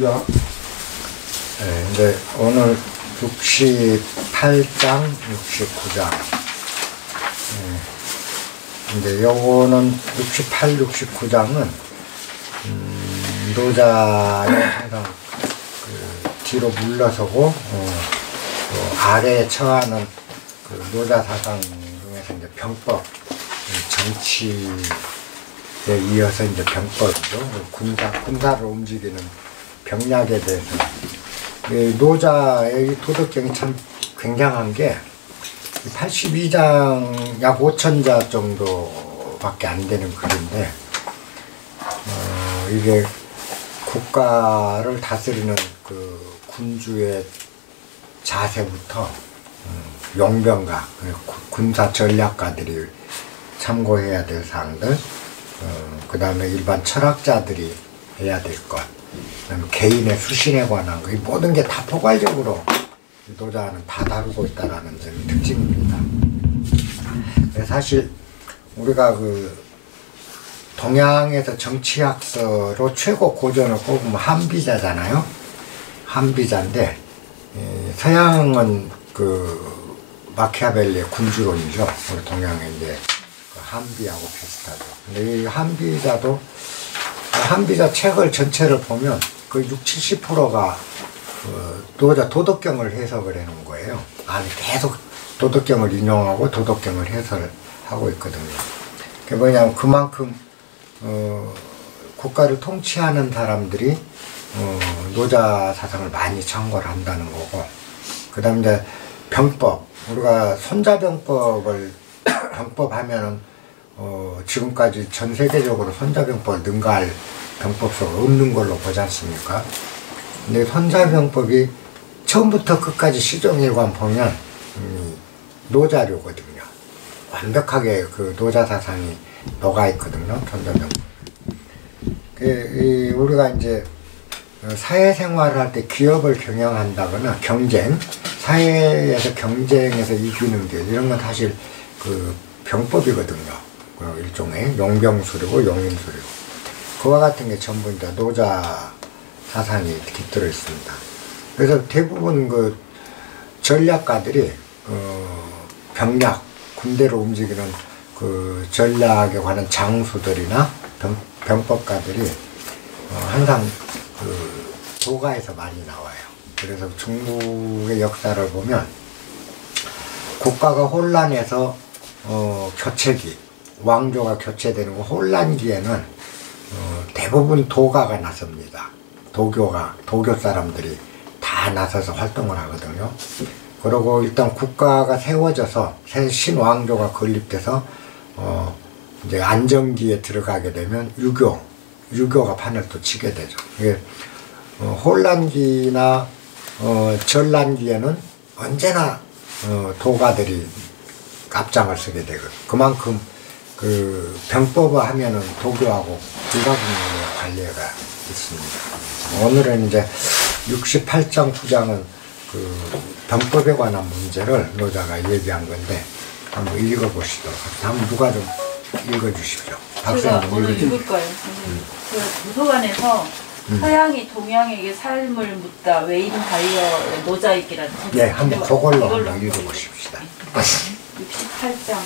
네, 이제 오늘 68장, 69장. 이제 요거는 68, 69장은 노자의 항상 그 뒤로 물러서고 아래에 처하는 그 노자 사상 중에서 이제 병법, 정치에 이어서 이제 병법이죠. 군사를 움직이는 병략에 대해서 노자의 도덕경이 참 굉장한 게 82장 약 5,000자 정도밖에 안 되는 글인데 이게 국가를 다스리는 그 군주의 자세부터 용병가, 군사 전략가들이 참고해야 될 사항들, 그 다음에 일반 철학자들이 해야 될 것, 그다음에 개인의 수신에 관한 거, 이 모든 게 다 포괄적으로 노자는 다 다루고 있다라는 점이 특징입니다. 사실 우리가 그 동양에서 정치학서로 최고 고전을 꼽으면 한비자잖아요. 한비자인데 서양은 그 마키아벨리의 군주론이죠. 우리 동양에 이제 그 한비하고 비슷하죠. 근데 이 한비자도 한비자 책을 전체를 보면 그 60, 70%가 노자 도덕경을 해석을 해놓은 거예요. 아니 계속 도덕경을 인용하고 도덕경을 해설하고 있거든요. 그게 뭐냐면 그만큼 국가를 통치하는 사람들이 노자 사상을 많이 참고를 한다는 거고, 그 다음에 이제 병법, 우리가 손자병법을 병법하면은 지금까지 전 세계적으로 손자병법을 능가할 병법서가 없는 걸로 보지 않습니까? 근데 손자병법이 처음부터 끝까지 시종일관 보면 노자료거든요. 완벽하게 그 노자 사상이 녹아있거든요. 손자병법. 우리가 이제 사회생활을 할 때 기업을 경영한다거나 경쟁, 사회에서 경쟁에서 이기는 게 이런 건 사실 그 병법이거든요. 일종의 용병술이고 용인술이고, 그와 같은 게 전부 이제 노자 사상이 깃들어 있습니다. 그래서 대부분 그 전략가들이 병략, 군대를 움직이는 그 전략에 관한 장수들이나 병법가들이 항상 그 도가에서 많이 나와요. 그래서 중국의 역사를 보면 국가가 혼란해서 교체기, 왕조가 교체되는 거 혼란기에는 대부분 도가가 나섭니다. 도교 사람들이 다 나서서 활동을 하거든요. 그리고 일단 국가가 세워져서 새 신왕조가 건립돼서 이제 안정기에 들어가게 되면 유교가 판을 또 치게 되죠. 이게 혼란기나 전란기에는 언제나 도가들이 앞장을 서게 되거든요. 그만큼 그 병법을 하면은 도교하고 불가분명의 관계가 있습니다. 오늘은 이제 68장 9장은 그 병법에 관한 문제를 노자가 얘기한 건데 한번 읽어보시도록 하겠습니다. 한번 누가 좀 읽어주십시오. 제가 오늘 읽을 거예요. 그 도서관에서 서양이 동양에게 삶을 묻다 외인 바이어의 노자이기라는 책. 네, 한번 그걸로 한번 읽어보십시다. 68장.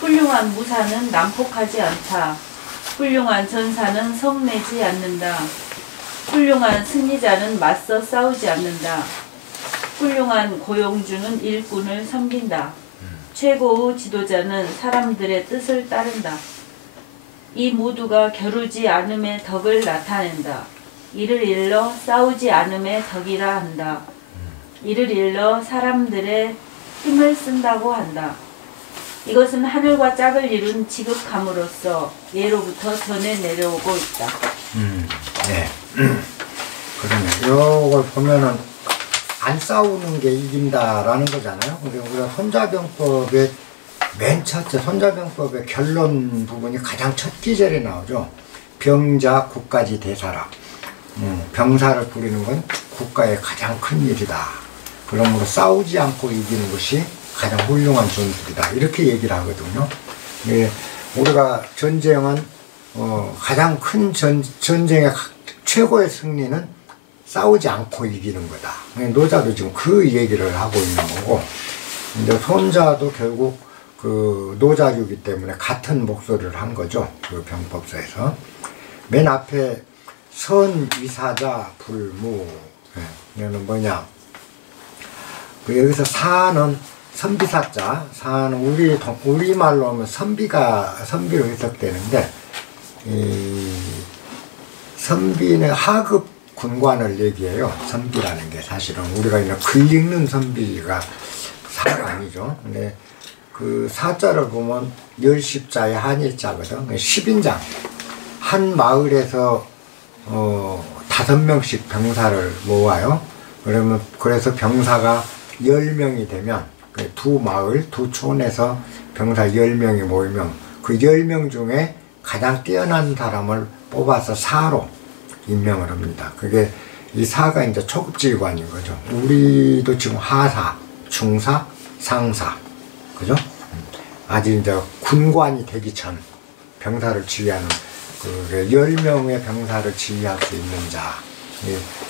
훌륭한 무사는 난폭하지 않다. 훌륭한 전사는 성내지 않는다. 훌륭한 승리자는 맞서 싸우지 않는다. 훌륭한 고용주는 일꾼을 섬긴다. 최고의 지도자는 사람들의 뜻을 따른다. 이 모두가 겨루지 않음의 덕을 나타낸다. 이를 일러 싸우지 않음의 덕이라 한다. 이를 일러 사람들의 힘을 쓴다고 한다. 이것은 하늘과 짝을 이룬 지극함으로써 예로부터 전해 내려오고 있다. 네. 그러네. 이걸 보면은 안 싸우는 게 이긴다라는 거잖아요. 근데 우리가 손자병법의 맨 첫째, 손자병법의 결론 부분이 가장 첫 기절에 나오죠. 병자 국가지 대사라. 병사를 부리는 건 국가의 가장 큰 일이다. 그러므로 싸우지 않고 이기는 것이 가장 훌륭한 전술이다. 이렇게 얘기를 하거든요. 우리가 전쟁은 가장 큰 전쟁의 최고의 승리는 싸우지 않고 이기는 거다. 노자도 지금 그 얘기를 하고 있는 거고, 이제 손자도 결국 그 노자류이기 때문에 같은 목소리를 한 거죠. 그 병법서에서. 맨 앞에 선위사자 불무. 이거는 뭐냐. 여기서 사는 선비사자, 사는 우리말로 하면 선비로 해석되는데, 이 선비는 하급 군관을 얘기해요. 선비라는 게 사실은 우리가 이제 글 읽는 선비가 사가 아니죠. 근데 그 사자를 보면 열십자의 한일자거든. 10인장. 한 마을에서 5명씩 병사를 모아요. 그래서 병사가 10명이 되면 두 마을, 두 촌에서 병사 10명이 모이면 그 10명 중에 가장 뛰어난 사람을 뽑아서 사로 임명을 합니다. 그게 이 사가 이제 초급지휘관인 거죠. 우리도 지금 하사, 중사, 상사, 그죠? 아직 이제 군관이 되기 전 병사를 지휘하는 그 10명의 병사를 지휘할 수 있는 자.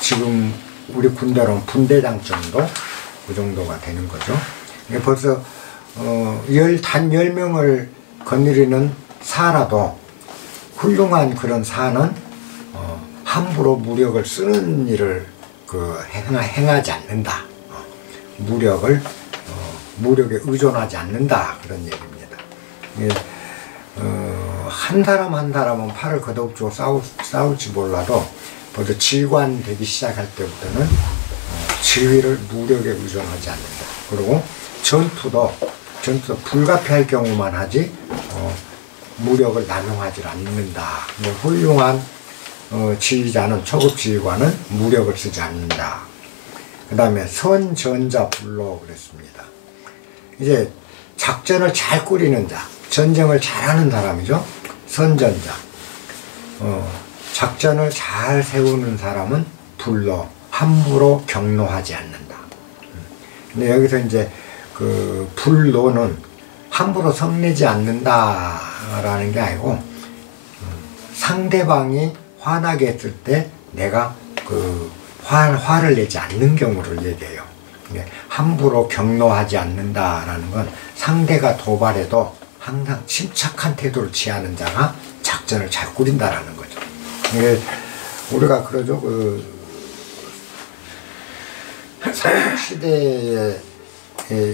지금 우리 군대로는 분대장 정도? 그 정도가 되는 거죠. 벌써 단 10명을 거느리는 사라도 훌륭한 그런 사는 함부로 무력을 쓰는 일을 행하지 않는다. 무력에 의존하지 않는다. 그런 얘기입니다. 한 사람 한 사람은 팔을 걷어붙이고 싸울지 몰라도 벌써 지휘관 되기 시작할 때부터는 지휘를 무력에 의존하지 않는다. 그리고 전투도 불가피할 경우만 하지 무력을 남용하지 않는다. 훌륭한 지휘자는, 초급 지휘관은 무력을 쓰지 않는다. 그 다음에 선전자 불로 그랬습니다. 이제 작전을 잘 꾸리는 자, 전쟁을 잘하는 사람이죠. 선전자. 작전을 잘 세우는 사람은 불로, 함부로 경노하지 않는다. 근데 여기서 이제 그 불로는 함부로 성내지 않는다라는 게 아니고, 상대방이 화나게 했을 때 내가 그 화를 내지 않는 경우를 얘기해요. 함부로 경노하지 않는다라는 건 상대가 도발해도 항상 침착한 태도를 취하는 자가 작전을 잘 꾸린다라는 거죠. 우리가 그러죠. 삼국시대에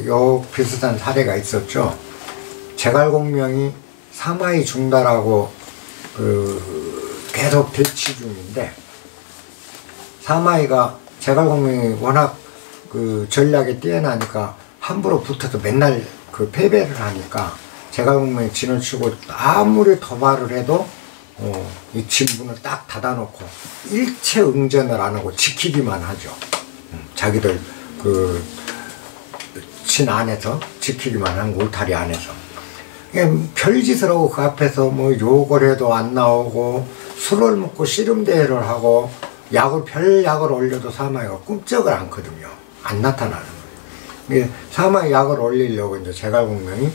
요 비슷한 사례가 있었죠. 제갈공명이 사마이 중다라고 계속 대치 중인데, 사마이가 제갈공명이 워낙 전략에 뛰어나니까 함부로 붙어서 맨날 패배를 하니까 제갈공명이 진을 치고 아무리 도발을 해도 이 진문을 딱 닫아놓고 일체 응전을 안 하고 지키기만 하죠. 자기들 진 안에서 지키기만 한 울타리 안에서. 별짓을 하고 그 앞에서 뭐 욕을 해도 안 나오고 술을 먹고 씨름대회를 하고 별 약을 올려도 사마이가 꿈쩍을 않거든요. 안 나타나는 거예요. 사마이 약을 올리려고 이제 제갈공명이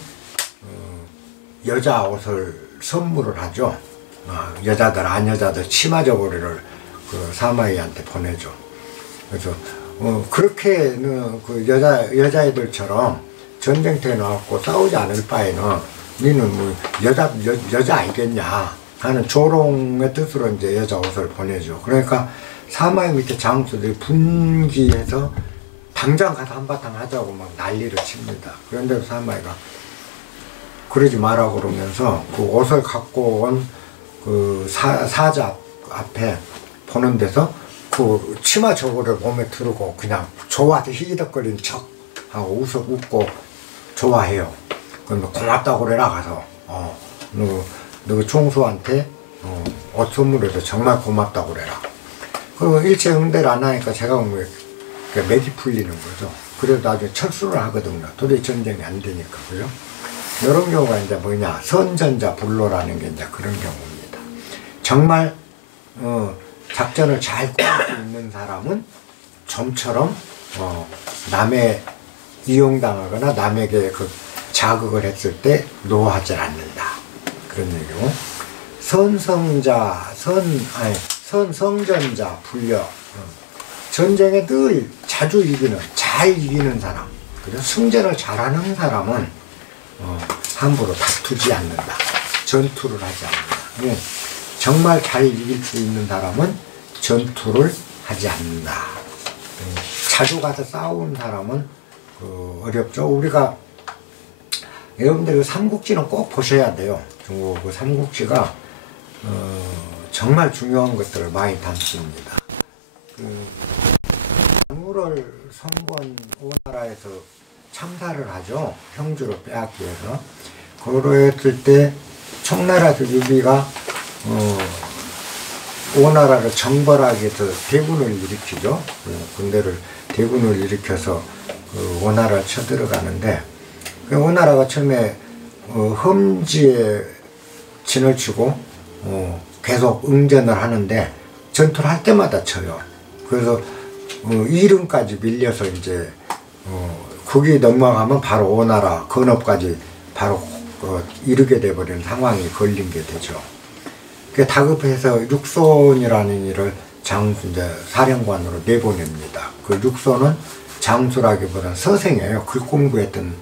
여자 옷을 선물을 하죠. 여자들, 안 여자들 치마 저고리를 사마이한테 보내죠. 그래서 그렇게는 여자애들처럼 전쟁터에 나왔고 싸우지 않을 바에는 너는 뭐 여자 알겠냐 하는 조롱의 뜻으로 이제 여자 옷을 보내죠. 그러니까 사마이 밑에 장수들이 분기해서 당장 가서 한바탕 하자고 막 난리를 칩니다. 그런데 사마이가 그러지 마라 그러면서 그 옷을 갖고 온 사자 앞에 보는 데서 그 치마 저고를 몸에 두르고 그냥 좋아서 히히덕거리는 척 하고 웃고 좋아해요. 그러면 고맙다고 그래라 가서 너 총수한테 옷 선물해서 정말 고맙다고 그래라. 그리고 일체 응대를 안 하니까 제가 맥이 풀리는 거죠. 그래도 나중에 철수를 하거든요. 도저히 전쟁이 안 되니까. 그죠? 이런 경우가 이제 뭐냐, 선전자 불로라는 게 이제 그런 경우입니다. 정말 작전을 잘 꾸릴 수 있는 사람은 좀처럼 남의 이용당하거나 남에게 자극을 했을 때 노하지 않는다. 그런 얘기고, 성전자, 불려. 전쟁에 늘 자주 이기는, 잘 이기는 사람. 그래서 승전을 잘하는 사람은 함부로 다투지 않는다. 전투를 하지 않는다. 정말 잘 이길 수 있는 사람은 전투를 하지 않는다. 자주 가서 싸우는 사람은 어렵죠. 우리가 여러분들 그 삼국지는 꼭 보셔야 돼요. 중국 그 삼국지가 정말 중요한 것들을 많이 담습니다. 장우를 성권 오나라에서 참사를 하죠. 형주를 빼앗기 위해서. 그러했을 때 청나라에서 유비가 오나라를 정벌하기 위해서 대군을 일으키죠. 군대를 대군을 일으켜서 오나라를 쳐들어가는데 오나라가 처음에 험지에 진을 치고 계속 응전을 하는데 전투를 할 때마다 쳐요. 그래서 이름까지 밀려서 이제 거기 넘어가면 바로 오나라 건업까지 바로 이르게 돼버리는 상황이 걸린 게 되죠. 그 다급해서 육손이라는 일을 이제 사령관으로 내보냅니다. 그 육손은 장수라기보다는 서생이에요. 글 공부했던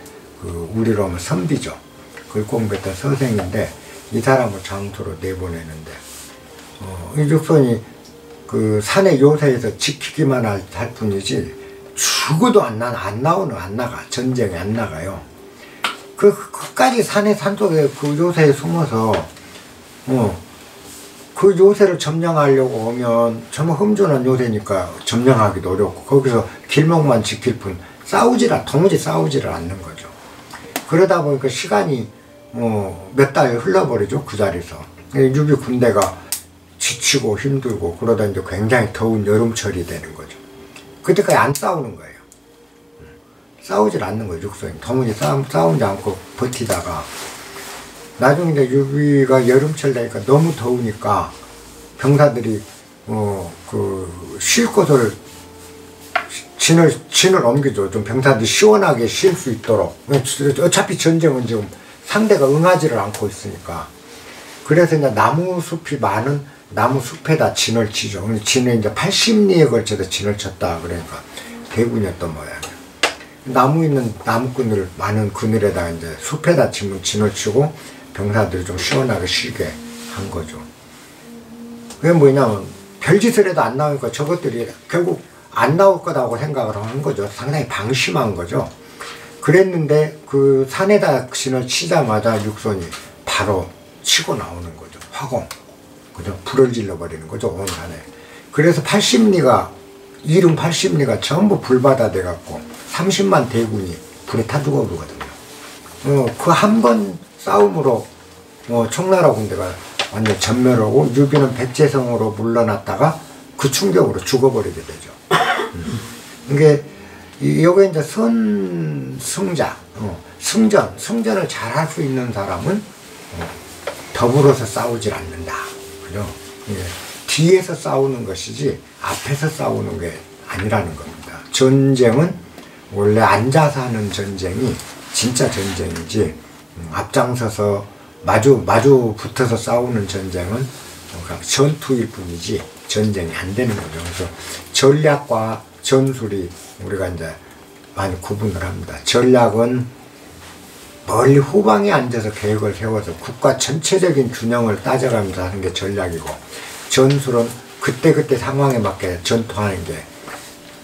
우리로 하면 선비죠. 글 공부했던 서생인데 이 사람을 장수로 내보내는데 이 육손이 그 산의 요새에서 지키기만 할 뿐이지 죽어도 안 나가. 전쟁에 안 나가요. 끝까지 산속에 그 요새에 숨어서 그 요새를 점령하려고 하면 정말 험준한 요새니까 점령하기도 어렵고 거기서 길목만 지킬 뿐 도무지 싸우지를 않는 거죠. 그러다 보니까 시간이 몇 달 흘러버리죠. 그 자리에서. 유비 군대가 지치고 힘들고 그러다 이제 굉장히 더운 여름철이 되는 거죠. 그때까지 안 싸우는 거예요. 싸우질 않는 거예요. 육성이. 도무지 싸우지 않고 버티다가 나중에 이제 유비가 여름철 되니까 너무 더우니까 병사들이 쉴 곳을 진을 옮기죠. 좀 병사들이 시원하게 쉴 수 있도록. 어차피 전쟁은 지금 상대가 응하지를 않고 있으니까. 그래서 이제 나무 숲이 많은 나무 숲에다 진을 치죠. 진을 이제 80리에 걸쳐서 진을 쳤다. 그러니까 대군이었던 모양이에요. 나무 있는 나무꾼을 많은 그늘에다 이제 숲에다 진을 치고 병사들이 좀 시원하게 쉬게 한 거죠. 그게 뭐냐면 별짓을 해도 안 나오니까 저것들이 결국 안 나올 거라고 생각을 한 거죠. 상당히 방심한 거죠. 그랬는데 그 산에다 진을 치자마자 육손이 바로 치고 나오는 거죠. 화공. 그죠? 불을 질러버리는 거죠. 온 산에. 그래서 80리가 이름 80리가 전부 불바다 돼갖고 30만 대군이 불에 타 죽어버리거든요. 그 한 번 싸움으로 청나라 군대가 완전 전멸하고 유비는 백제성으로 물러났다가 그 충격으로 죽어버리게 되죠. 이게 여기 이제 승자, 승전을 잘할 수 있는 사람은 더불어서 싸우질 않는다. 그죠? 뒤에서 싸우는 것이지 앞에서 싸우는 게 아니라는 겁니다. 전쟁은 원래 앉아서 하는 전쟁이 진짜 전쟁이지 앞장서서 마주 붙어서 싸우는 전쟁은 전투일 뿐이지 전쟁이 안 되는 거죠. 그래서 전략과 전술이 우리가 이제 많이 구분을 합니다. 전략은 멀리 후방에 앉아서 계획을 세워서 국가 전체적인 균형을 따져가면서 하는 게 전략이고, 전술은 그때그때 상황에 맞게 전투하는 게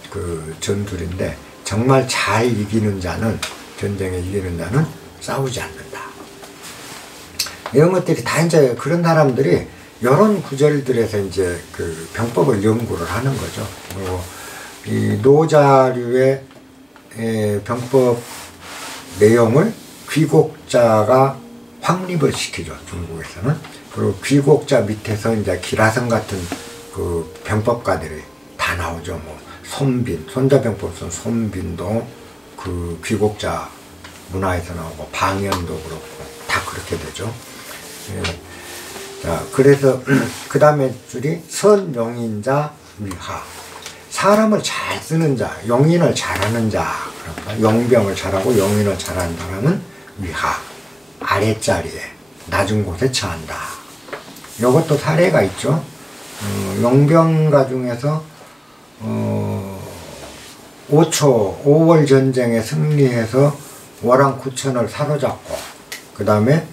그 전술인데, 정말 잘 이기는 자는, 전쟁에 이기는 자는 싸우지 않는다. 이런 것들이 다 이제 그런 사람들이 이런 구절들에서 이제 그 병법을 연구를 하는 거죠. 이 노자류의 병법 내용을 귀곡자가 확립을 시키죠, 중국에서는. 그리고 귀곡자 밑에서 이제 기라성 같은 그 병법가들이 다 나오죠. 뭐 손빈, 손자병법선 손빈도 그 귀곡자 문화에서 나오고, 방연도 그렇고 다 그렇게 되죠. 자, 그래서 그 다음에 줄이 선용인자 위하. 사람을 잘 쓰는 자, 용인을 잘하는 자, 그러니까 용병을 잘하고 용인을 잘하는 사람은 위하, 아랫자리에 낮은 곳에 처한다. 이것도 사례가 있죠. 용병가 중에서 5월 전쟁에 승리해서 월왕 구천을 사로잡고 그 다음에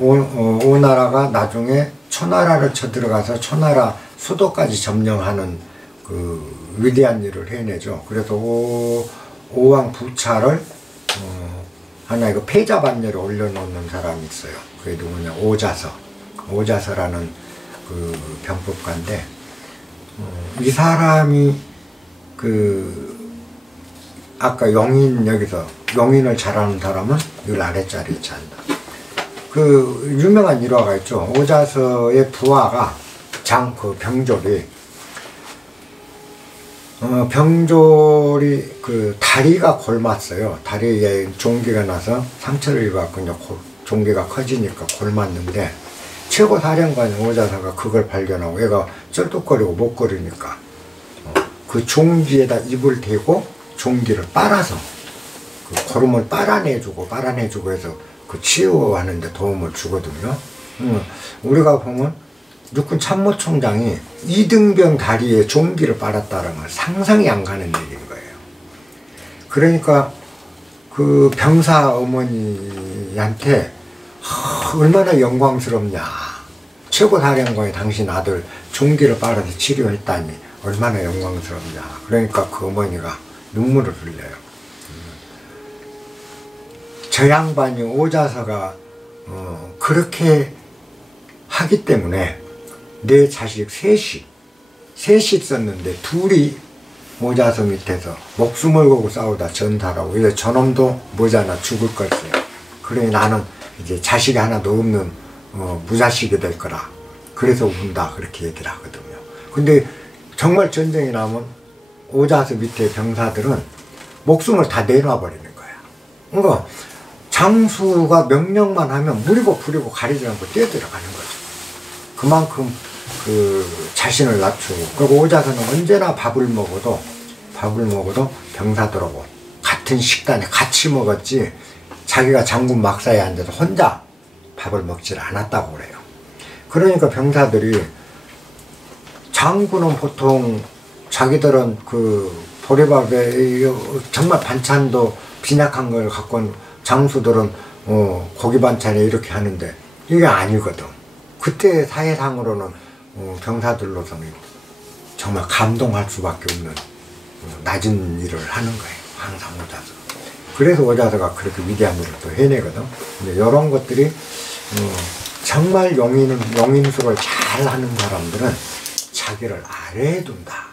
오나라가 나중에 초나라를 쳐들어가서 초나라 수도까지 점령하는 그 위대한 일을 해내죠. 그래서 오왕 부차를 하나의 그 패자반열에 올려놓는 사람이 있어요. 그게 누구냐? 오자서라는 그 병법가인데 이 사람이 그 아까 여기서 용인을 잘하는 사람은 늘 아랫자리에 앉아. 그 유명한 일화가 있죠. 오자서의 부하가 그 병졸이 그 다리가 골맞어요. 다리에 종기가 나서 상처를 입어갖고 이제 종기가 커지니까 골맞는데 최고 사령관 오자서가 그걸 발견하고 얘가 쩔뚝거리고 못 걸으니까 그 종기에다 입을 대고 종기를 빨아서 그 고름을 빨아내주고 해서 그 치유하는데 도움을 주거든요. 우리가 보면 육군 참모총장이 이등병 다리에 종기를 빨았다는 건 상상이 안 가는 일인 거예요. 그러니까 그 병사 어머니한테 얼마나 영광스럽냐. 최고 사령관이 당신 아들 종기를 빨아서 치료했다니 얼마나 영광스럽냐. 그러니까 그 어머니가 눈물을 흘려요. 저 양반이 오자서가 그렇게 하기 때문에 내 자식 셋이 있었는데 둘이 오자서 밑에서 목숨을 걸고 싸우다 전사라고. 그래서 저놈도 뭐잖아 죽을 걸세. 그러니 나는 이제 자식이 하나도 없는 무자식이 될 거라. 그래서 운다 그렇게 얘기를 하거든요. 근데 정말 전쟁이 나면 오자서 밑에 병사들은 목숨을 다 내놔버리는 거야. 그러니까 장수가 명령만 하면 무리고 부리고 가리지 않고 뛰어들어가는 거죠. 그만큼 그 자신을 낮추고. 그리고 오자서는 언제나 밥을 먹어도 병사들하고 같은 식단에 같이 먹었지 자기가 장군 막사에 앉아서 혼자 밥을 먹질 않았다고 그래요. 그러니까 병사들이 장군은 보통 자기들은 그 보리밥에 정말 반찬도 빈약한 걸 갖고 장수들은 고기 반찬에 이렇게 하는데 이게 아니거든. 그때 사회상으로는 병사들로서는 정말 감동할 수밖에 없는 낮은 일을 하는 거예요. 항상 오자서. 그래서 오자서가 그렇게 위대한 일을 또 해내거든. 근데 이런 것들이 정말 용인술을 잘 하는 사람들은 자기를 아래에 둔다.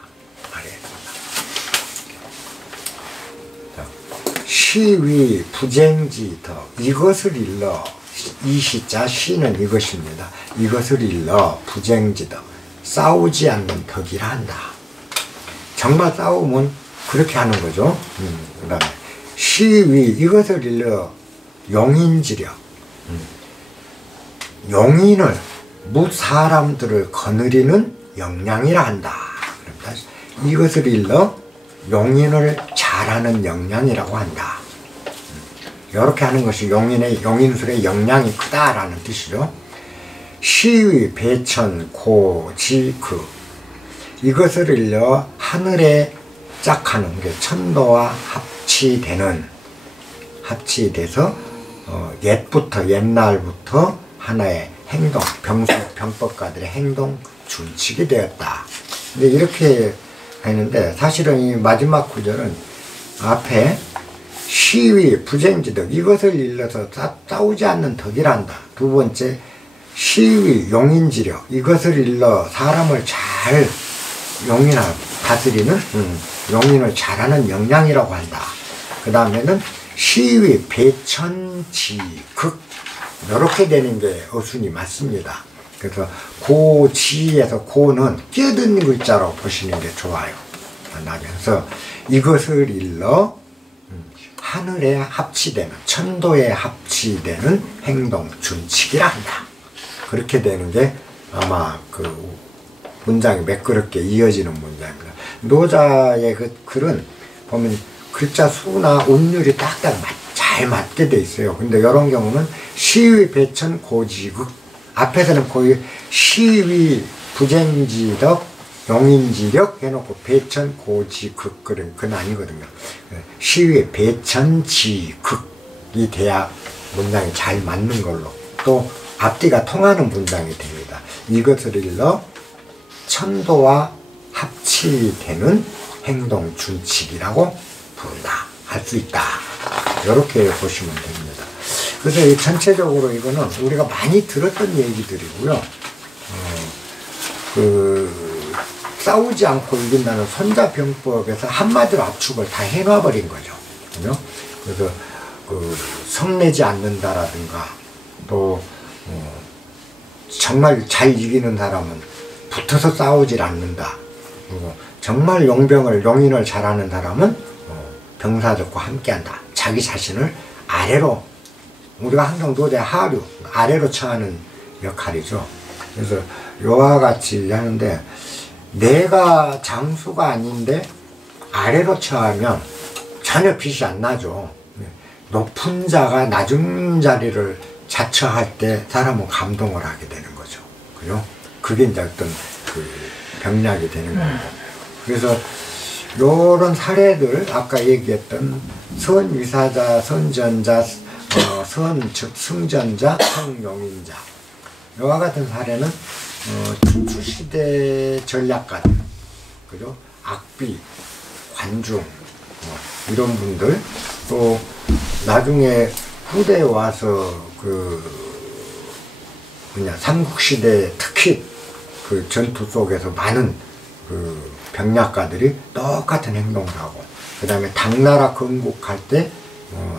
시위 부쟁지더 이것을 일러 이 시자 시는 이것입니다. 이것을 일러 부쟁지더 싸우지 않는 덕이라 한다. 정말 싸우면 그렇게 하는 거죠. 그 다음에 시위 이것을 일러 용인지려 용인을 무 사람들을 거느리는 역량이라 한다. 그러니까 이것을 일러 용인을 잘하는 역량이라고 한다. 이렇게 하는 것이 용인술의 역량이 크다라는 뜻이죠. 시위, 배천, 고, 지, 그 이것을 일러 하늘에 짝하는 게 천도와 합치돼서 옛날부터 하나의 행동, 병법가들의 행동 준칙이 되었다. 근데 이렇게 했는데 사실은 이 마지막 구절은 앞에 시위 부쟁지덕 이것을 일러서 싸우지 않는 덕이란다. 두 번째 시위 용인지려 이것을 일러 사람을 잘 다스리는 용인을 잘하는 역량이라고 한다. 그 다음에는 시위 배천지극 이렇게 되는 게 어순이 맞습니다. 그래서 고지에서 고는 끼어드는 글자로 보시는 게 좋아요. 그래서 이것을 일러 하늘에 합치되는 천도에 합치되는 행동 준칙이라 한다. 그렇게 되는 게 아마 그 문장이 매끄럽게 이어지는 문장입니다. 노자의 그 글은 보면 글자 수나 운율이 딱딱 잘 맞게 돼 있어요. 근데 이런 경우는 시위 배천 고지극 앞에서는 거의 시위 부쟁지덕, 용인지력 해놓고 배천, 고지, 극, 그건 아니거든요. 시위에 배천, 지, 극이 돼야 문장이 잘 맞는 걸로, 또 앞뒤가 통하는 문장이 됩니다. 이것을 일러 천도와 합치되는 행동 준칙이라고 부른다, 할 수 있다. 이렇게 보시면 됩니다. 그래서 이 전체적으로 이거는 우리가 많이 들었던 얘기들이고요. 싸우지 않고 이긴다는 손자병법에서 한마디로 압축을 다 해놔버린 거죠. 그죠? 그래서 성내지 않는다라든가, 또 정말 잘 이기는 사람은 붙어서 싸우질 않는다. 그리고 정말 용인을 잘하는 사람은 병사들과 함께한다. 자기 자신을 아래로, 우리가 항상 노대 하류, 아래로 처하는 역할이죠. 그래서 요와 같이 하는데, 내가 장수가 아닌데 아래로 처하면 전혀 빛이 안 나죠. 높은 자가 낮은 자리를 자처할 때 사람은 감동을 하게 되는 거죠. 그죠? 그게 이제 어떤 병약이 되는 거고. 그래서 요런 사례들, 아까 얘기했던 선위사자, 선전자, 즉 승전자, 성용인자, 이와 같은 사례는 춘추시대 전략가들, 그죠? 악비, 관중, 이런 분들, 또 나중에 후대에 와서 삼국시대 특히 전투 속에서 많은 병략가들이 똑같은 행동을 하고, 그 다음에 당나라 건국할 때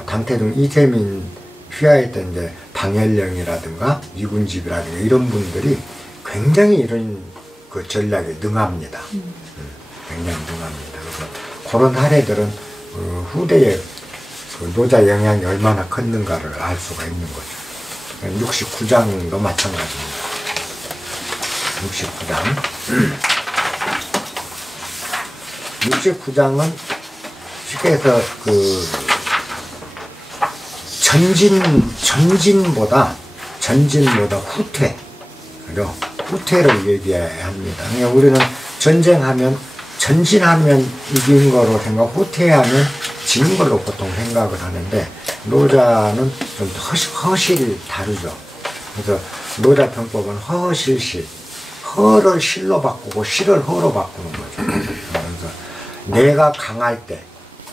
당태종 이재민 휘하했던 이제 방열령이라든가 이군집이라든가 이런 분들이 굉장히 이런 전략에 능합니다. 굉장히 능합니다. 그래서 그런 사례들은 후대에 노자 영향이 얼마나 컸는가를 알 수가 있는 거죠. 69장도 마찬가지입니다. 69장은 쉽게 해서 전진보다 후퇴, 그죠? 후퇴를 얘기합니다. 그러니까 우리는 전쟁하면 전진하면 이긴 거로 후퇴하면 지는 걸로 보통 생각을 하는데, 노자는 좀 허실이 다르죠. 그래서 노자 편법은 허실실, 허를 실로 바꾸고 실을 허로 바꾸는 거죠. 그래서 내가 강할 때,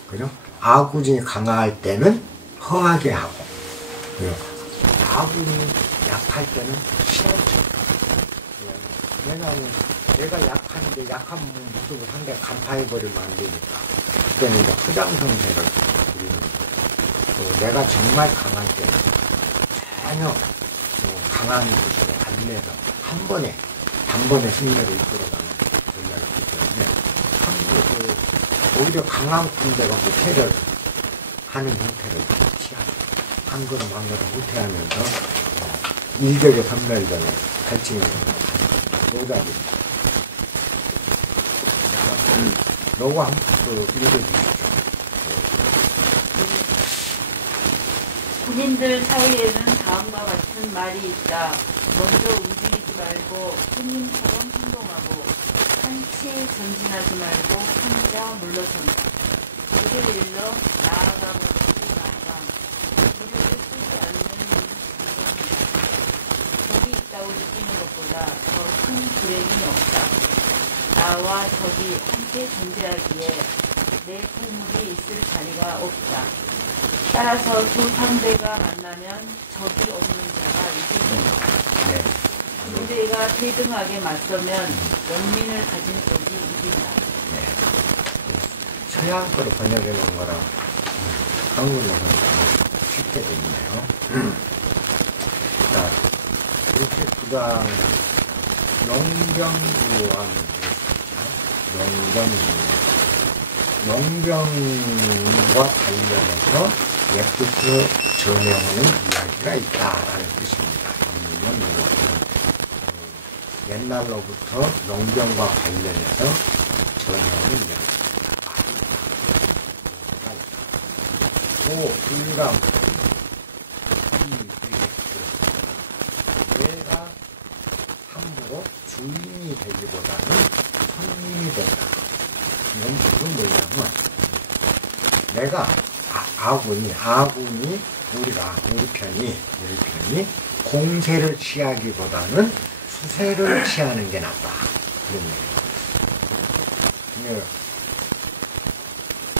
그죠? 아군이 강할 때는 허하게 하고, 그리고 아군이 약할 때는 실을 쳐. 왜냐하면 내가 약한데 약한 모습을 상대가 간파해버리면 안 되니까, 그때는 이제 허장성세를 부리는 거죠. 또 내가 정말 강할 때는 전혀 강한 모습을 안 내서 단번에 승리를 이끌어가는 전략이기 때문에 오히려 강한 군대가 후퇴를 하는 형태를 취하죠. 한 걸음 후퇴하면서 일격에 선멸전에 갈증이 노자들. 너가 한번 읽어주시죠. 군인들 사이에는 다음과 같은 말이 있다. 먼저 움직이지 말고 손님처럼 행동하고, 한치 전진하지 말고 혼자 물러선다. 길을 일러 나아가고 싶지 말라. 길을 쓰지 않는 민수입니다. 적이 있다고 느끼는 것보다 더 큰 불행이 없다. 나와 적이 함께 존재하기에 내 보물이 있을 자리가 없다. 따라서 두 상대가 만나면 적이 없는 자가 이기고, 상대가 대등하게 맞서면 영민을 가진 쪽이 이긴다. 서양 거로 번역해 놓은 거랑 한국어로는 쉽게 돼 있네요. 자, 69장 영병구와 영병과 관련해서 옛부터 전해오는 이야기가 있다라는 뜻입니다. 옛날로부터 영병과 관련해서 전해오는 이야기입니다. 불감, 내가 함부로 주인이 된다. 이건 뭐냐면, 내가, 아군이, 우리 편이 공세를 취하기보다는 수세를 취하는 게 낫다. 이런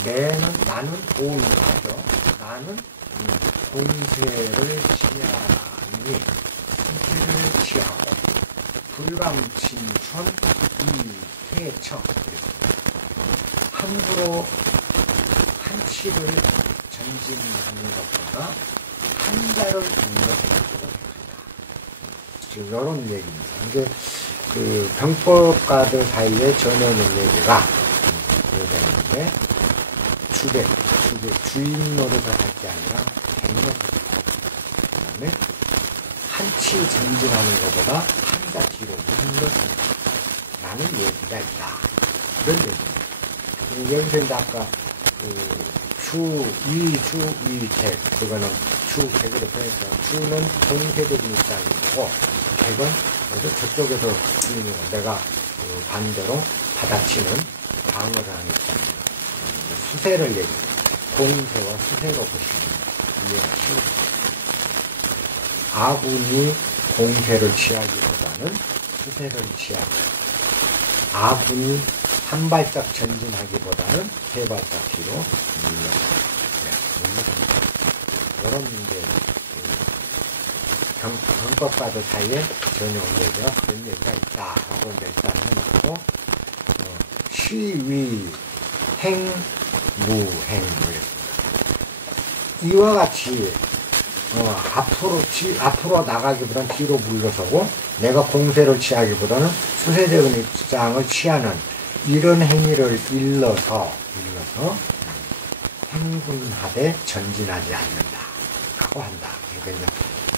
얘기. 나는 오인하죠. 나는 공세를 취하니 수세를 취하고, 불감친천 이회청. 함부로 한치를 전진하는 것보다 한자를 공격하고 지금 이런 얘기입니다. 이게 그 병법가들 사이에 전해오는 얘기가 되는데 주인 노릇을 할 게 아니라 백노릇. 그 다음에 한치 전진하는 것보다 한자 뒤로 물러선다라는 얘기가 있다. 이런 얘기입니다. 여기서 이제 아까 위tek 그거는 주객으로 표현했죠. 주는 공세적인 입장인 거고, 객은 저쪽에서 주인이고, 내가 반대로 받아치는 방어를 하는 입장입니다. 수세를 얘기해요. 공세와 수세로 보시면 이해가 쉬워요. 아군이 공세를 취하기보다는 수세를 취하고, 아군이 한 발짝 전진하기보다는 세 발짝 뒤로 물러갑니다. 이런 이제 병법가들 사이에 전용 얘기가 그런 얘기가 있다 하고 이제 일단 해놓고, 시위 행무행 이와 같이 앞으로 나가기보다는 뒤로 물러서고, 내가 공세를 취하기보다는 수세적인 입장을 취하는 이런 행위를 일러서 행군하되 전진하지 않는다 라고 한다. 그러니까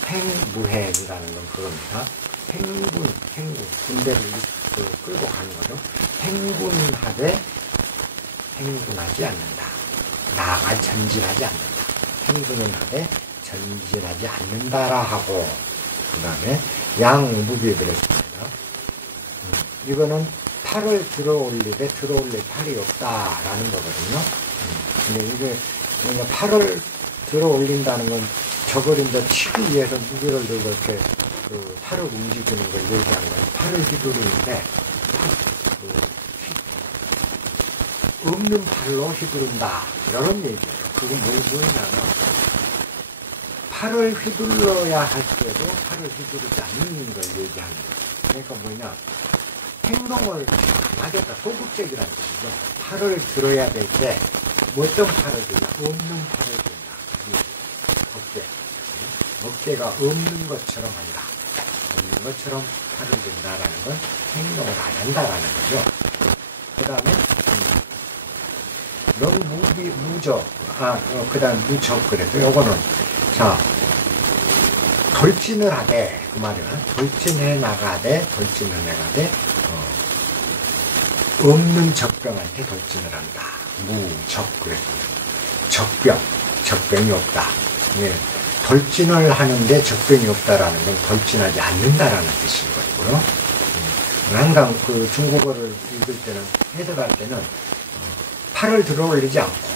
행무행이라는 건 그겁니다. 행군, 군대를 끌고 가는 거죠. 행군하되 행군하지 않는다. 나아가 전진하지 않는다. 행군은 하되 전진하지 않는다라 하고, 그 다음에 양무비 그랬습니다. 이거는 팔을 들어올릴 팔이 없다라는 거거든요. 근데 이게 그러니까 팔을 들어올린다는 건 적을 이제 치기 위해서 무기를 들고 이렇게 팔을 움직이는 걸 얘기하는 거예요. 팔을 휘두르는데 없는 팔로 휘두른다 이런 얘기예요. 그건 뭐냐면 팔을 휘둘러야 할 때도 팔을 휘두르지 않는 걸 얘기하는 거예요. 그러니까 뭐냐, 행동을 안 하겠다. 소극적이라는 뜻이죠. 팔을 들어야 될 때 어떤 팔을 들냐? 없는 팔을 든다. 어깨가 없는 것처럼 한다. 없는 것처럼 팔을 든다라는 건 행동을 안 한다라는 거죠. 그 다음에 그 다음 무적 그래서 요거는 자 돌진을 하되, 그 말은 돌진해 나가되 없는 적병한테 돌진을 한다. 무적 그랬습니다. 적병이 없다. 예, 돌진을 하는데 적병이 없다라는 건 돌진하지 않는다라는 뜻인 거고요. 항상 그 중국어를 읽을 때는, 해석할 때는 팔을 들어올리지 않고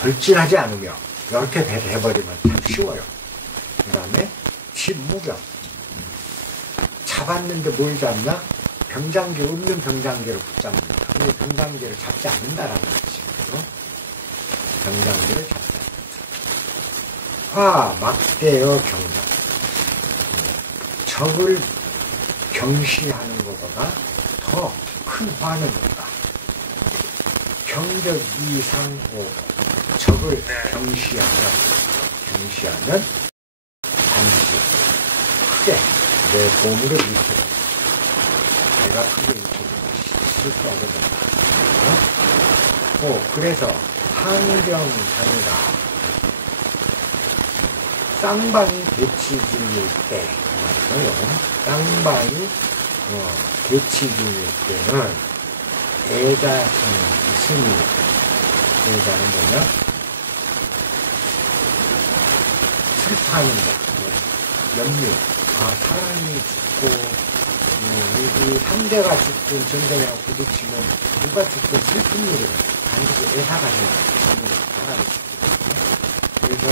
돌진하지 않으며 이렇게 해버리면 참 쉬워요. 그 다음에 무병, 잡았는데 뭘 잡나? 병장기, 없는 병장기를 붙잡는다. 근데 병장기를 잡지 않는다라는 뜻이고요. 병장기를 잡지 않는다. 화, 막대어 경적. 적을 경시하는 것보다 더 큰 화는 없다. 경적 이상 오고, 적을 경시하면 반드시 크게 내 보물을 잃게 된다. 내가 크게 실수하게 된다. 그래서 한병장이가 쌍방이 대치 중일 때, 쌍방이 대치 중일 때는 스님, 애자는 뭐냐? 슬퍼하는 거, 연묘. 사람이 죽고 이 상대가 죽든 전쟁이랑 부딪히면 누가 죽든 슬픈 일은 반드시 애사가 해요. 사람이 죽기 때문에. 그래서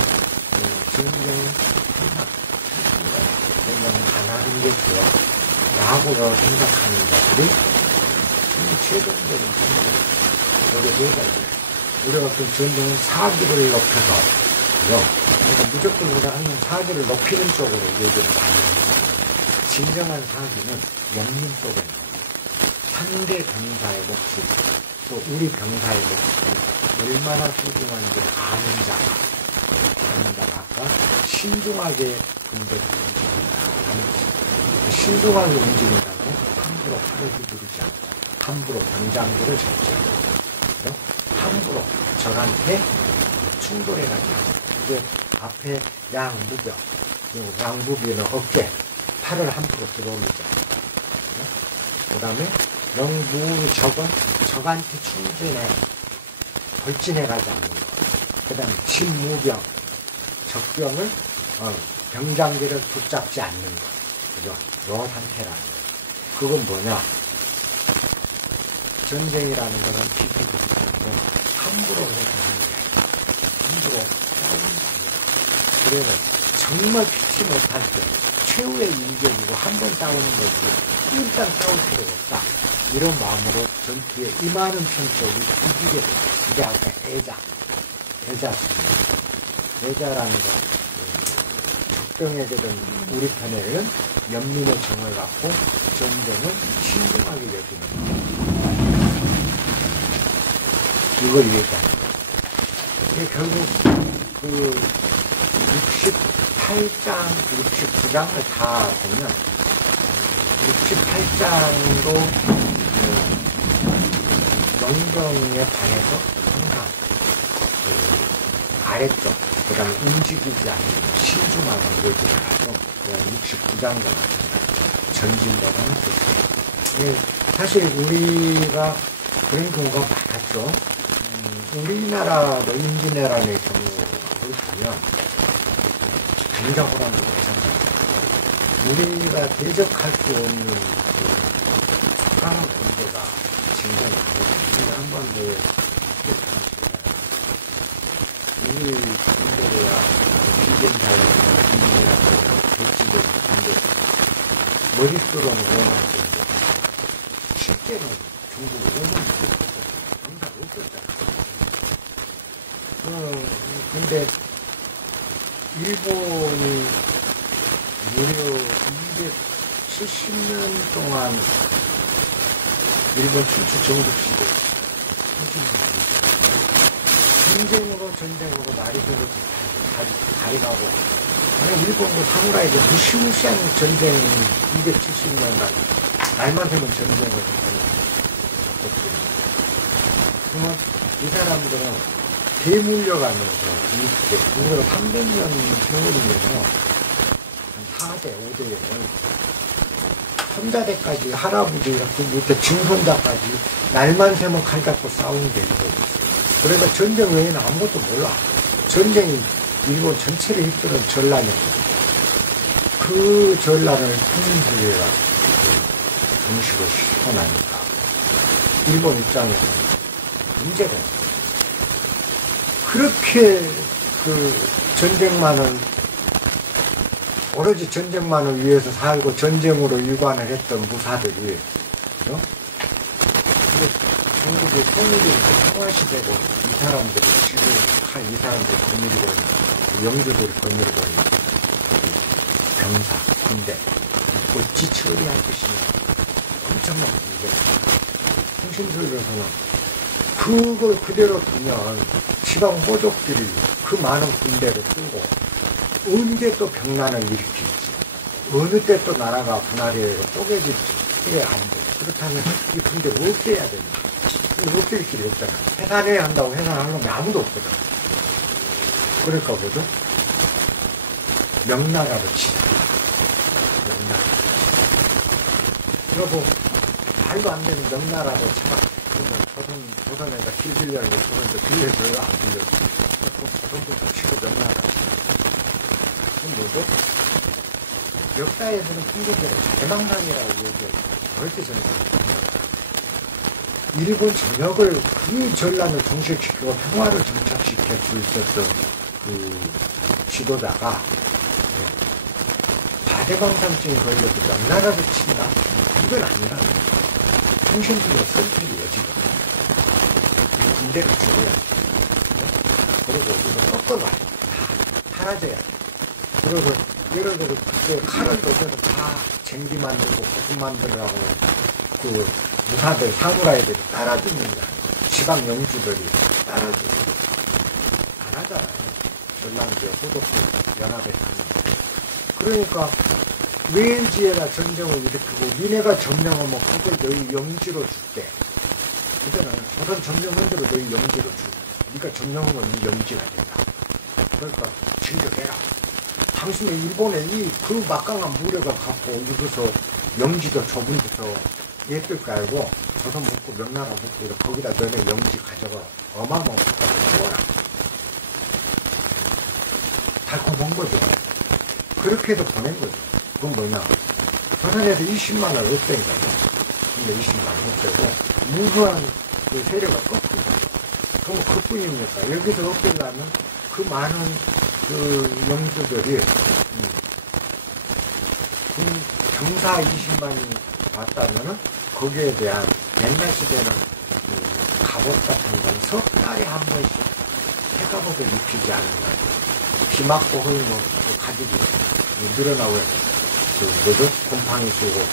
전쟁은 항상 전쟁은 안 하는 게 좋아 라고 생각하는 자들이 최종적인 전쟁. 여기 대가 있어요. 우리가 어떤 전쟁은 사기를 높여서 그러니까 무조건 우리가 하는 사기를 높이는 쪽으로 얘기를 많이 합니다. 진정한 사기는 영림 속에 상대 병사의 목숨, 또 우리 병사의 목숨 얼마나 소중한지 아는 자가 아까 신중하게 군대를 움직인다. 신중하게 움직인다고 함부로 팔을 휘두르지 않고 함부로 병장들을 잡지 않고 함부로 적한테 충돌해 가지 않고 이게 앞에 양무병 그리고 양무비는 어깨 팔을 함부로 들어올리지 않고 그 다음에 영무 적한테 충진해 돌진해 가지 않는 것 그 다음에 진무병 적병을 병장기를 붙잡지 않는 것 그죠? 요 상태라는 거 그건 뭐냐 전쟁이라는 것은 비비고 함부로 해서 하는 게 함부로 싸우는 게 아니라 그래서 정말 피치 못할 때 최후의 인격이고 한 번 싸우는 거지 일단 싸울 필요가 없다 이런 마음으로 전투에 임하는 편쪽이 이기게 됩니다. 이게 아까 애자라는 것 적병에게든 우리 편에는 연민의 정을 갖고 전쟁은 신중하게 여기는 이걸 얘기하는 거예요. 이게 결국 그 68장, 69장을 다 보면 68장도 영경에 관해서 항상 아래쪽, 그 다음에 움직이지 않는 신중하게 얘기를 하고 69장과 마찬가지 전진대가는 뜻이에요. 사실 우리가 그런 경우가 많았죠. 우리나라도 임진왜란의 경우를 보면 굉장호란도 마찬가지예요. 우리가 대적할 수 없는 사람 군대가 굉장히 많았어요. 한반도에 우리 군대가 비견사의 임진왜란을 배치된 군대 머릿수로는 오해할 수 있는데 실제는 중국을 오면 항상 없었잖아요. 근데 일본이 무려 270년 동안 일본 춘추 전국시대 전쟁으로 나리들을 가리가고 일본과 사무라이들 무시무시한 전쟁 270년간 날만 되면 전쟁을 했거든요. 그러면 이 사람들은 대물려가면서 이때 우리가 300년 세월이면서 한 4대, 5대에 손자대까지 할아버지 그 밑에 증손자까지 날만 새면 칼 잡고 싸우는 게 일본이 있어요. 그러니까 전쟁 외에는 아무것도 몰라. 전쟁이 일본 전체를 휩쓰는 전란이거든요. 그 전란을 국민들이가 정식으로 싣고 나니까 일본 입장에서는 문제가 있어요. 그렇게 그 전쟁만을 오로지 전쟁만을 위해서 살고 전쟁으로 일관을 했던 무사들이 중국의 통일이 평화시대고 이 사람들이 지금 이 사람들이 거느리고 있는 영주들이 거느리고 있는 병사, 군대 어찌 처리할 것이냐 엄청난 문제가 통신설에서는 그걸 그대로 두면 지방 호족들이 그 많은 군대를 끌고 언제 또 병난을 일으킬지 어느 때 또 나라가 분할되고 쪼개질지 이래 안 돼. 그렇다면 이 군대를 없애야 됩니다. 없앨 길이 없잖아. 해산해야 한다고 해산하려면 아무도 없거든. 그러니까 뭐죠? 명나라로 치자. 명나라. 그리고 말도 안 되는 명나라로 쳐. 조선에다 길 빌려는 거 조선도 빌려줘요? 안 빌려줘요? 조선부터 치고 명나라. 그럼 뭐죠? 역사에서는 풍경대를 대망상이라고 얘기해요. 절대 저는 일본 전역을 그 전란을 종식시키고 평화를 정착시켜 줄 있었던 그 지도자가 과대망상증이 걸려도 명나라를 친다? 이건 아니라 중심적인 선택이에요, 지금. 군대를 죽여야 돼. 그리고 이거 꺾어놔야 돼. 다 사라져야 돼. 그리고 예를 들어 그때 칼을 넣어서 다 쟁기 만들고 고급 만들라고 그 무사들, 사무라이들이 따라줍니다. 지방 영주들이 따라주고. 안 하잖아요. 전남지에 호독들 연합에 가면. 그러니까 외지에다 전쟁을 일으키고 니네가 점령하면 그걸 너희 영지로 줄게. 그때는 조선 점령 헌대로 너희 영지로 줄게. 네가 점령한 건 네 영지가 된다. 그러니까 진격해라. 당신의 일본의 그 막강한 무력을 갖고 여기서 영지도 좁은 데서 예쁠 깔고 조선 먹고 명나라 먹고 거기다 너네 영지 가져가 어마어마한 국가를 주어라. 달콤한 거죠. 그렇게 해서 보낸 거죠. 그건 뭐냐. 조선에서 20만을 없앤 거예요. 근데 20만을 없애고 무수한 그 세력을 꺾고. 그럼 그뿐입니까? 여기서 없애려면 그 많은 그 영주들이 병사 20만이 왔다면은 거기에 대한 옛날 시대는 그 갑옷 같은 건 석 달에 한 번씩 새갑옷을 입히지 않는 거예요. 비 맞고 헐고 가죽이 늘어나고 그 곰팡이 쓰고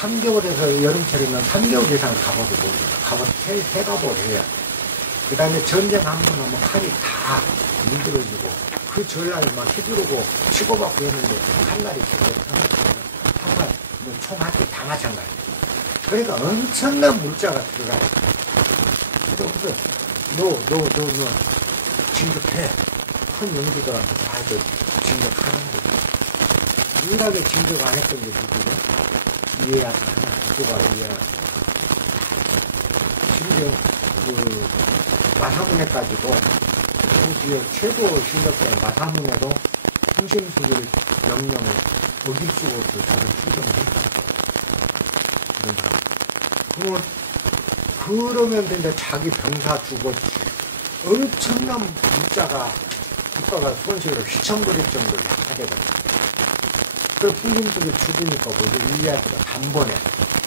3개월에서 여름철이면 3개월 이상 갑옷을 봅니다. 갑옷 새갑옷을 해야 돼. 그 다음에 전쟁 한 번 하면 칼이 다 물들어지고 그 전란을 막 휘두르고 치고받고 했는데 칼날이 한발 총한테 다 마찬가지예요. 그러니까 엄청난 물자가 들어가요. 그래서 너 진격해. 큰 영주들한테 다 해서 진격하는 거죠. 유일하게 진격 안 했던 게 누구죠? 이해하지 않아. 누가 이해하지 심지어 그 마사문에까지도 당시에 최고 실력자인 마사문에도 통신수를 명령을 어길 수가 없어서 저를 출정했다. 그런 사람. 그러면 이제 자기 병사 죽어 엄청난 물자가 국가가 손실을 휘청거릴 정도로 하게 됩니다. 그래서 풍림들이 죽으니까 뭐죠? 일리아드가 단번에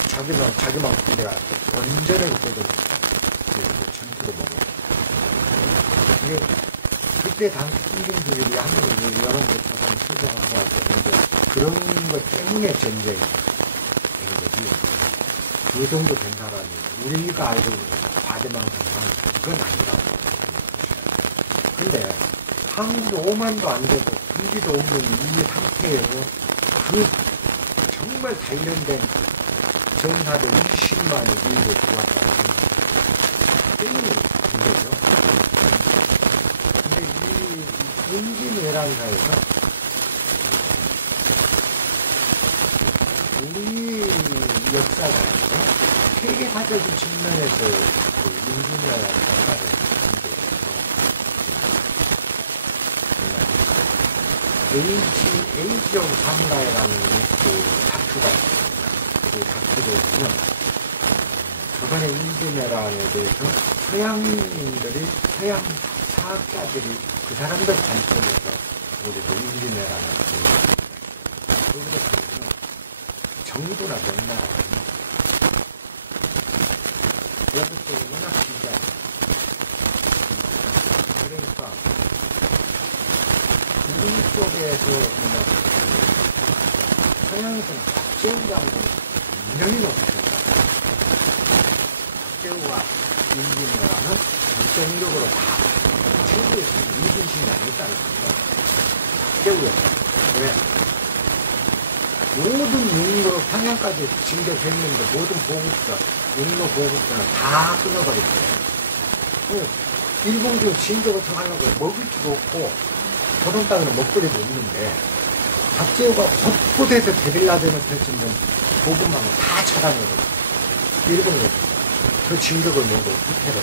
자기만 군대가 완전히 없어졌습니다. 전투로 먹고. 이게 그때 당시 풍림들이 한국을 여러 개 조선 수정하고 할 때는 그런 것 때문에 전쟁이 된 거지. 그 정도 된 사람이 우리가 알고 있는 과대망상하는 그건 아니라고. 근데 한국이 5만도 안 되고 군기도 없는 이 상태에서 그 정말 단련된 전사들 20만이 밀고 들어왔다는 게임이 문제죠. 근데 이 임진왜란사에서 우리 역사가 세계사적인 측면에서 그 임진왜란 변화를 H.O. 사무라이라는 그 다큐가 있습니다. 그 다큐를 보면 저번에 임진왜란에 대해서 서양인들이, 서양 사학자들이 그 사람들 관점에서 우리도 임진왜란을 보고 거기서 보면 정부나 명나라는 고급적으로 워낙 진짜 그러니까 우리 쪽에서 보면 서양에서는 박제우라고 굉장히 높습니다. 박제우와 임진왜란은 전적으로 다 최고의 이분신이 아니었다는 거죠. 박제우였다. 왜? 모든 육로 평양까지 진격했는데 모든 보급선, 육로 보급선을 다 끊어버렸어요. 일본군 진격을 더 하려고 먹을 수도 없고 조선 땅에는 먹거리도 없는데 박제우가 곳곳에서 게릴라전을 펼치는 보급망을 다 차단해버렸어요. 일본이 그 진격을 모두 후퇴를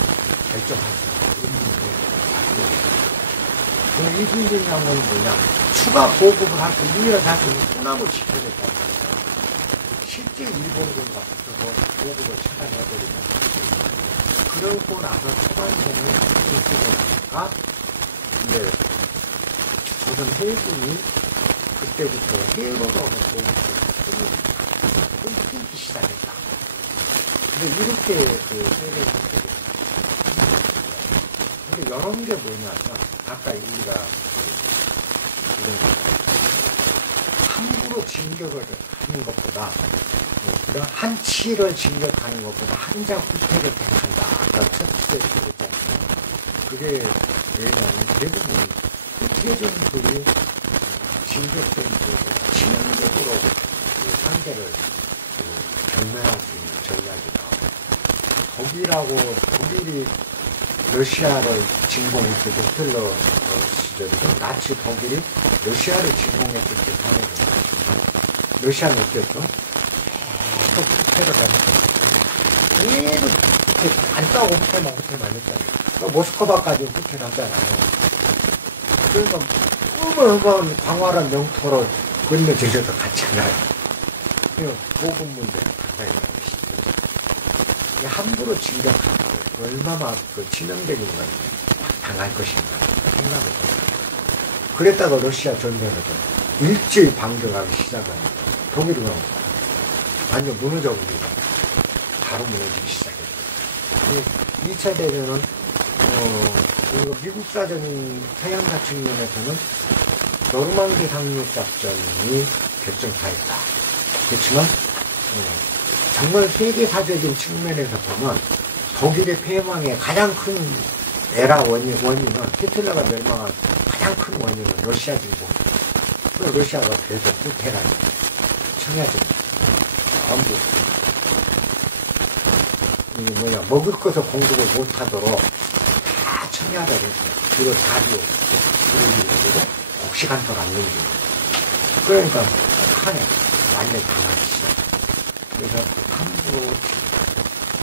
결정할 수 없는 그럼 이순신장군은 뭐냐? 추가 보급을 할 때 유일한 사실은 수납을 시켜야겠다는 거예요. 실제 일본군과 붙어서 보급을 차단해버리면 그러고 나서 초반에는 이렇게 보니까 이제 조선 해군이 그때부터 해로로 오는 보급을 끊기 시작했다. 근데 이렇게 그 세계관들이 근데 이런 게 뭐냐면 아까 우리가 이런 함부로 진격을 하는 것보다 그런 한 치를 진격하는 것보다 한자 후퇴를 택한다. 아까 첫째 얘기했잖아요. 그게 왜냐하면 대부분 후퇴 전술이 진격 전술보다 치명적으로 상대를 경멸할 수 있는 전략이 나와요. 독일이 러시아를 진공했을 때 히틀러 시절이죠. 나치 독일이 러시아를 진공했을 때 당해서 러시아는 어땠어? 계속 후퇴를 하니까 계속 후퇴 안 싸우고 후퇴만 했잖아요. 모스크바까지 후퇴를 하잖아요. 그러니까 어마어마한 광활한 영토로 건너제셔서 갔잖아요. 보급 문제는 상당히 많으시죠. 함부로 진격하는 거 얼마나 그 치명적인 걸 당할 것인가 생각을 해요. 그랬다가 러시아 전쟁에서 일제히 반격하기 시작하니까 독일은 완전 무너져버리고 바로 무너지기 시작했어요. 2차 대전은 미국 사전 서양사 측면에서는 노르망디 상륙작전이 결정사였다. 그렇지만 정말 세계사적인 측면에서 보면 독일의 패망의 가장 큰 원인은 히틀러가 멸망한 가장 큰 원인은 러시아 진공. 러시아가 계속 후퇴라는 청야전 전부 먹을 것을 공급을 못하도록 다 청야를 했어요. 그리고 다리로 그리고 곡시간도를 안 넘기고 그러니까 칸에 완전히 강하기 시작. 그래서 함부로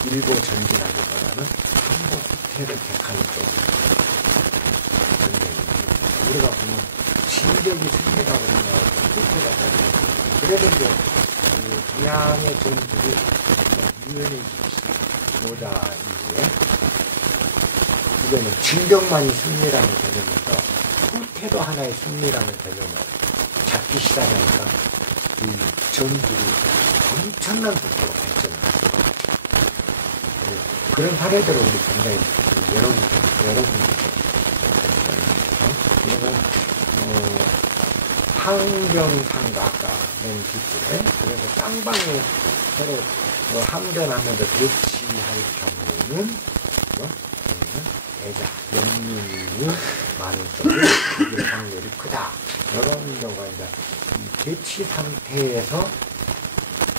일부 전진하기보다는 함부 후퇴를 택하는 쪽 전쟁입니다. 우리가 보면 진격이 승리라고 생각하고 그래도 이제 동양의 전술이 유연해지기 시작. 모자 이후에 이제는 진격만이 승리라는 개념에서 후퇴도 하나의 승리라는 개념을 잡기 시작하니까 이 전술이 엄청난 속도로 발전합니다. 그런 사례들을 우리 굉장히 여러분 그리고 항경상과 아까 맨 뒷줄에 그래서 쌍방에 서로 항전하면서 대치할 경우는 애자, 영민이 많은 쪽에 확률이 크다. 이런 경우가 이제 대치 상태에서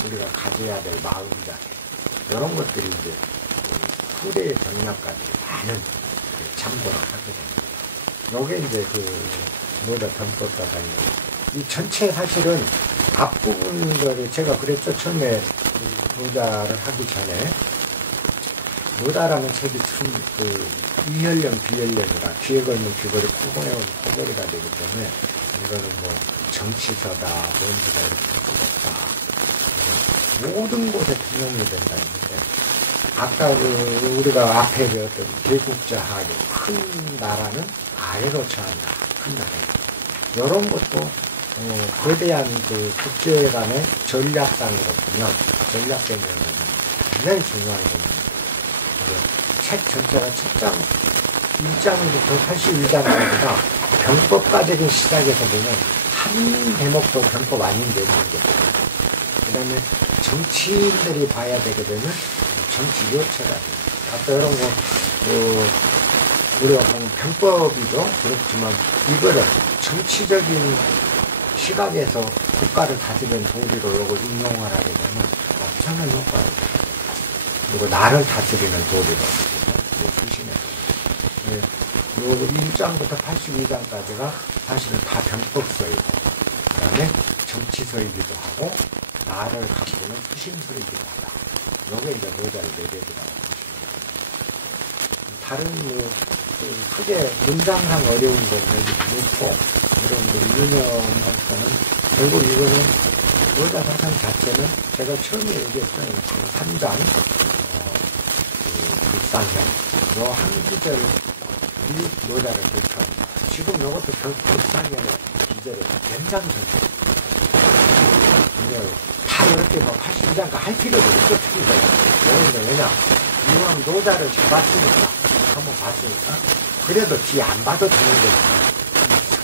우리가 가져야 될 마음자세 이런 것들이 이제 후대의 전략까지 많은 참고를 하게 됩니다. 요게 이제 모자 전법사상이에요. 이 전체 사실은 앞부분들이 제가 그랬죠. 처음에 모자를 하기 전에 모자라는 책이 참 이혈령 비혈령이라 귀에 걸면 귀걸이 코고에 오면 코걸이가 되기 때문에 이거는 뭐 정치서다 뭔지다 이렇게 할 수가 없다. 모든 곳에 통용이 된다 했는데 아까 우리가 앞에 배웠던 대국자하고 큰 나라는 아래로 처한다. 큰 나라예요. 이런 것도 거대한 국제 간의 전략상으로 보면 전략적으로 굉장히 중요한 겁니다. 책 전체가 7장 1장부터 81장까지가 병법가적인 시작에서 보면 한 대목도 병법 아닌데 있는 게 그 다음에 정치인들이 봐야 되게 되면 정치 요체가 돼요. 아까 이런 거 우리가 보면 병법이죠. 그렇지만 이거를 정치적인 시각에서 국가를 다스리는 도리로 이걸 응용을 하게 되면 엄청난 효과가 있어요. 그리고 나를 다스리는 도리로 수신해요. 요 1장부터 82장까지가 사실은 다 병법서이고 그 다음에 정치서이기도 하고 나를 가꾸는 수신서이기도 하다. 요게 이제 모자의 매력이라고 보시면 다른 뭐 크게 문장상 어려운 건 여기 놓고 여러분들이 유념할 거는 결국 이거는 노자 사상 자체는 제가 처음에 얘기했던 그 3장 불상형 요 한 구절이 노자를 대표합니다. 지금 이것도 불상형의 기절을 연장선이에요. 다 이렇게 막 82장가 할 필요도 없어 틀리거든요. 왜냐 이왕 노자를 잡았으니까 한번 봤으니까 그래도 뒤에 안 봐도 되는 거지.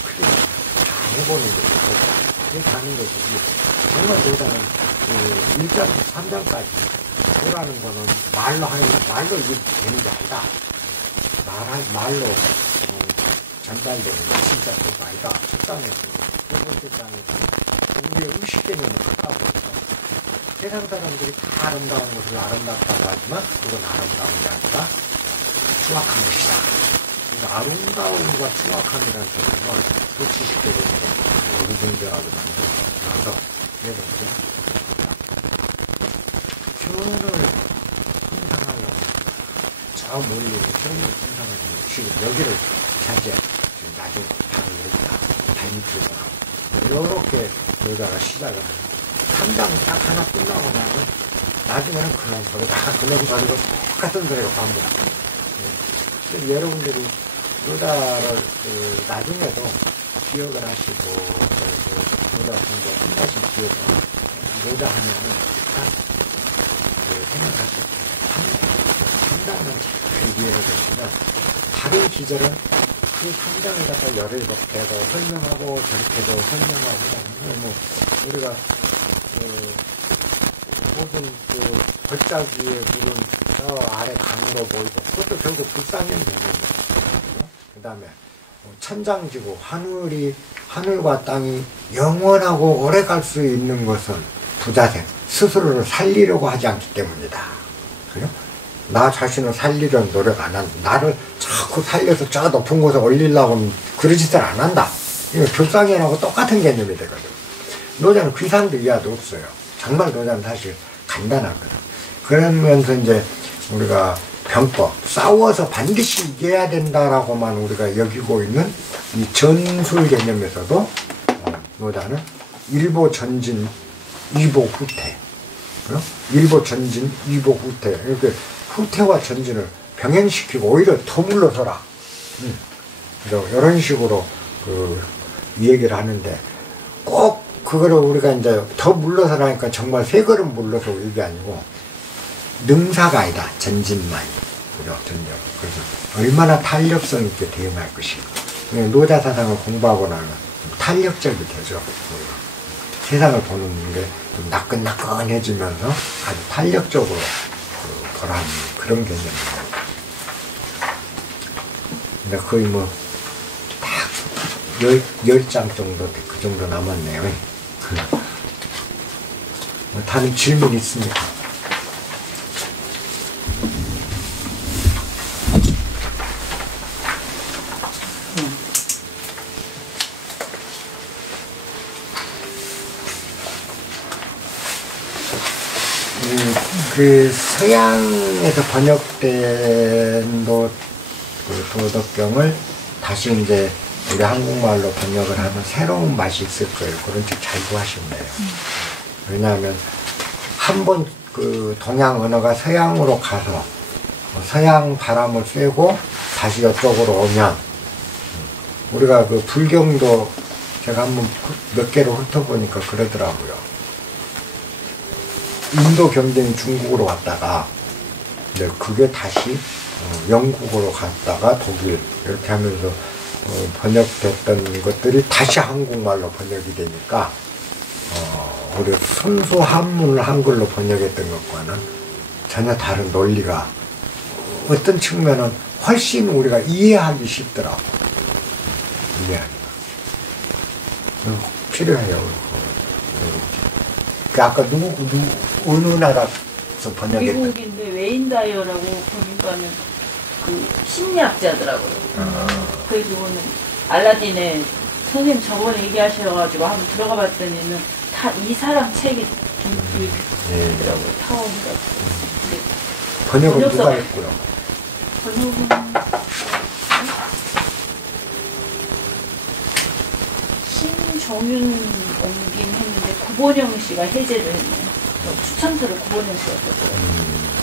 그래 다 해보는 게 그렇게 하는 것이지. 정말 노자는 그 1장부터 3장까지 도라는 거는 말로 이게 되는 게 아니다. 말로 전달되는 게 진짜 그거 아니다. 첫 장에서 두 번째 장에서 우리의 의식 개념을 갖다 보니까 세상 사람들이 다 아름다운 것을 아름답다고 하지만 그건 아름다운 게 아니라 추악한 것이다. 그러니까 아름다움과 추악함이라는 개념은 그 지식적으로 어루분별하게 만들어서 그래서 천을 형상하려고 저 멀리 천을 형상하려고 지금 여기를 차지해 지금 나중에 바로 여기다 발밑으로 이렇게 여자가 시작을 하는 3장 딱 하나 끝나고 나면 나중에는 그런 소리가 그런 소리고 똑같은 소리가 반복합니다. 그래서 여러분들이 여자를 나중에도 기억을 하시고 여자 공부 한 번씩 기억을 여자 하면은 딱 생각하시고 3장은 잘 이해를 하시면 다른 기절은 그 3장을 갖다 17개도 설명하고 저렇게도 설명하고 뭐 우리가 모든 그 골짜기에 물은 저 아래 강으로 보이고 그것도 결국 불상형 개념이에요. 그 다음에 천장지구 하늘과 땅이 영원하고 오래 갈 수 있는 것은 부자생 스스로를 살리려고 하지 않기 때문이다. 그죠? 나 자신을 살리려는 노력 안 한다. 나를 자꾸 살려서 저 높은 곳에 올리려고 그런 짓을 안 한다. 이거 불상형하고 똑같은 개념이 되거든. 노자는 귀상도 이하도 없어요. 정말 노자는 사실 간단하거든. 그러면서 이제 우리가 병법, 싸워서 반드시 이겨야 된다라고만 우리가 여기고 있는 이 전술 개념에서도 노자는 일보 전진, 이보 후퇴. 일보 전진, 이보 후퇴. 이렇게 후퇴와 전진을 병행시키고 오히려 더 물러서라. 이런 식으로 이 얘기를 하는데 꼭 그거를 우리가 이제 더 물러서라니까 정말 세 걸음 물러서 이게 아니고 능사가 아니다. 전진만. 그죠? 그래서 얼마나 탄력성 있게 대응할 것인가. 노자 사상을 공부하고 나면 탄력적이 되죠. 세상을 보는 게 좀 나끈나끈해지면서 아주 탄력적으로 돌아가는 그런 개념입니다. 근데 거의 뭐 딱 10장 정도 그 정도 남았네요. 뭐 다른 질문 있습니까? 그 서양에서 번역된 도덕경을 다시 이제 우리 한국말로 번역을 하면 새로운 맛이 있을 거예요. 그런 책 잘 구하셨네요. 왜냐하면 한 번 그 동양 언어가 서양으로 가서 서양 바람을 쐬고 다시 이쪽으로 오면 우리가 그 불경도 제가 한번 몇 개로 훑어보니까 그러더라고요. 인도 경전이 중국으로 왔다가 그게 다시 영국으로 갔다가 독일 이렇게 하면서 번역됐던 것들이 다시 한국말로 번역이 되니까 우리 순수 한문을 한글로 번역했던 것과는 전혀 다른 논리가 어떤 측면은 훨씬 우리가 이해하기 쉽더라고. 이해하기가 필요해요. 그 아까 어느 나라에서 번역했던 미국인데 웨인 다이어라고 보니까는 그 심리학자더라고요. 그래서 오늘 알라딘에 선생님 저번에 얘기하셔가지고 한번 들어가 봤더니는 다 이 사람 책이 있더라고요. 타원이라고. 번역을 누가 했고요? 번역은 신정윤 옮김 했는데 구본영 씨가 해제를 했네요. 추천서를 구본영 씨가 썼어요.